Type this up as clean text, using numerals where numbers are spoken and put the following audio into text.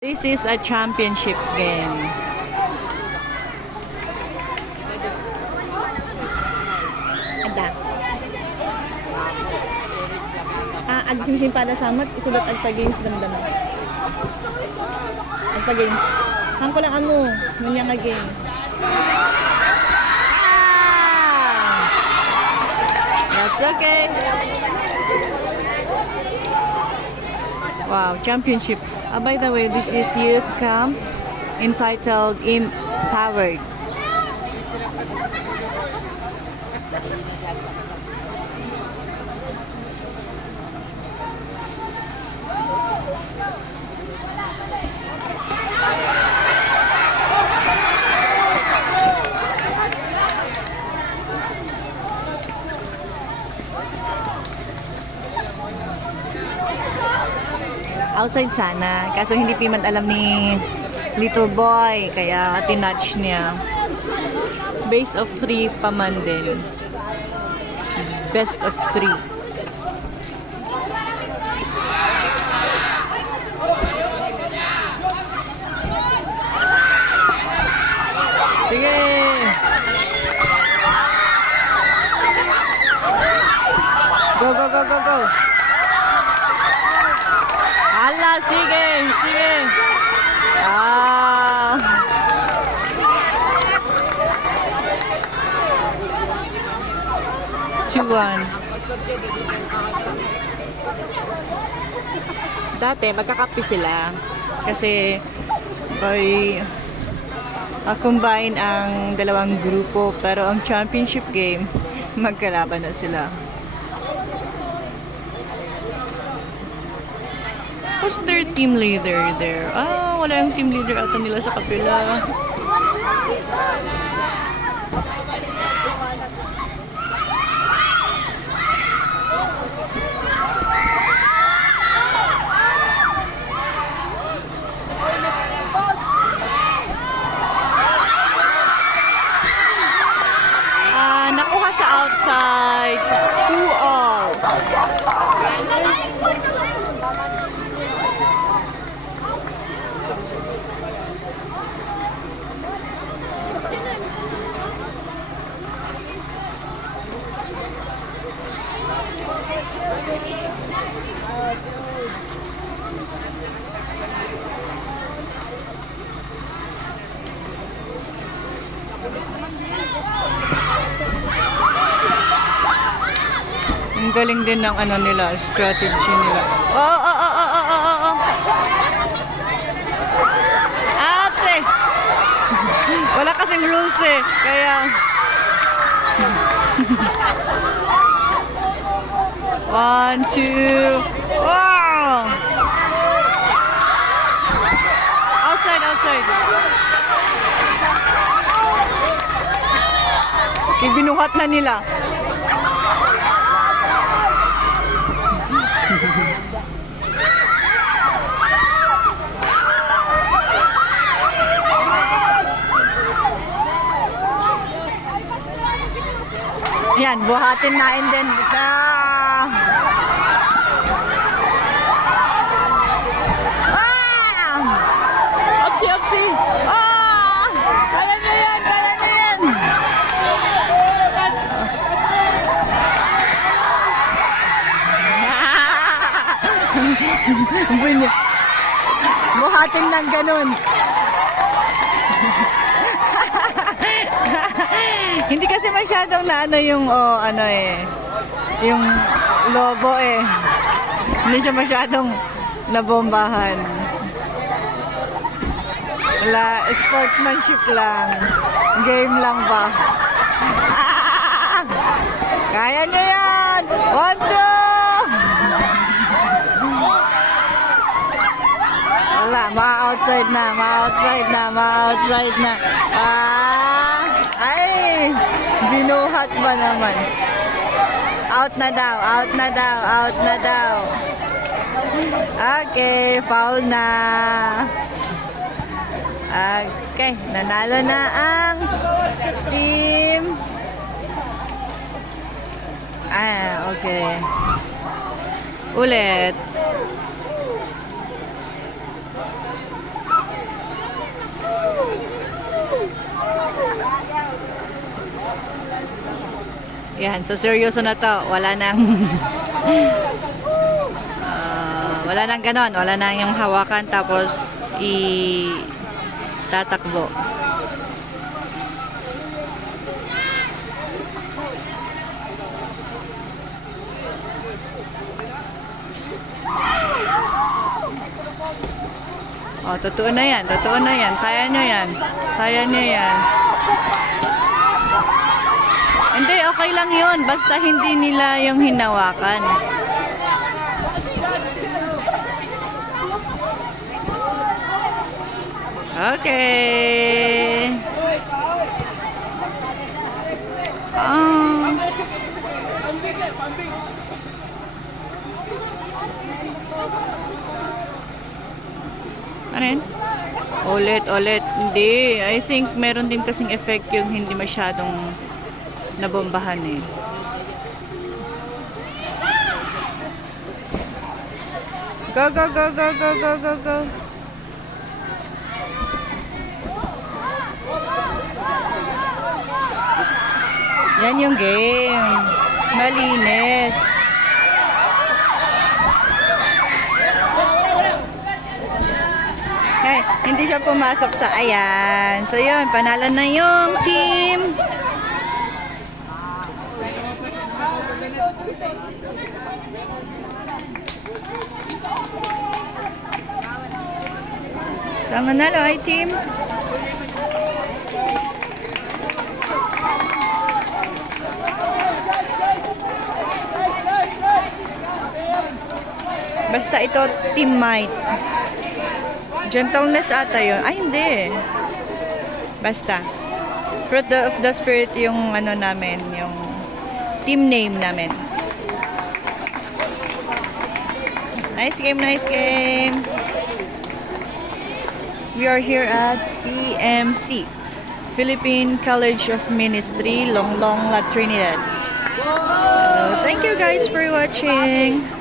This is a championship game. Ada. Ag simsim para samot isulat agpa games damdaman. Agpa games. Hang ko lang ano, nunya nga games. That's okay. Wow, championship. By the way, this is youth camp entitled Empowered. Outside sana, kaso hindi pa man alam ni little boy, kaya tinouch niya. Base of 3 pa man din. Best of 3. Sige! Go, go, go, go, go! Hala, sige, sige. Ah. Chuan. Dati, magkakapi sila. Kasi, combine ang dalawang grupo. Pero ang championship game, magkalaban na sila. Who's their team leader there? Wala yung team leader ata nila sa kapila. Nakuha sa outside. 2-all. Ang galing din ng ano nila, strategy nila. Apps eh! Wala kasing rules eh. Kaya... 1, 2... Wow! Outside, outside. Ibinuhat na nila. Yan, buhatin nain din. Opsi, opsi. Kaya niya yan, kaya niya yan. Buhatin lang ganun. Hindi kasi masyadong na ano yung yung lobo eh. Hindi siya masyadong nabombahan. Wala, sportsmanship lang. Game lang ba? Kaya niya yan! 1, 2! Wala, ma-outside na, ma-outside na, ma-outside na. Ay! Binuhat ba naman? Out na daw, out na daw, out na daw. Okay, foul na. Okay, nanalo na ang team. Okay. Ulit. Yan, so seryoso na to. Wala nang wala nang ganon. Wala nang yung hawakan tapos tatakbo. Oh, totoo na yan. Totoo na yan. Kaya nyo yan. Kaya nyo yan. Hindi, okay lang yun. Basta hindi nila yung hinawakan. Okay. Ano yun? Ulit. Hindi. I think meron din kasing effect yung hindi masyadong nabombahan eh. Go, go, go, go, go, go, go, go. Yan yung game. Malinis. Hey, hindi siya pumasok sa ayan. So yun, panalo na yung team. So ang nanalo ay team basta ito, Team Might. Gentleness ata yun. Ay, hindi. Basta. Fruit of the Spirit yung ano namin, yung team name namin. Nice game, nice game. We are here at PMC, Philippine College of Ministry, Longlong, La Trinidad. Thank you guys for watching.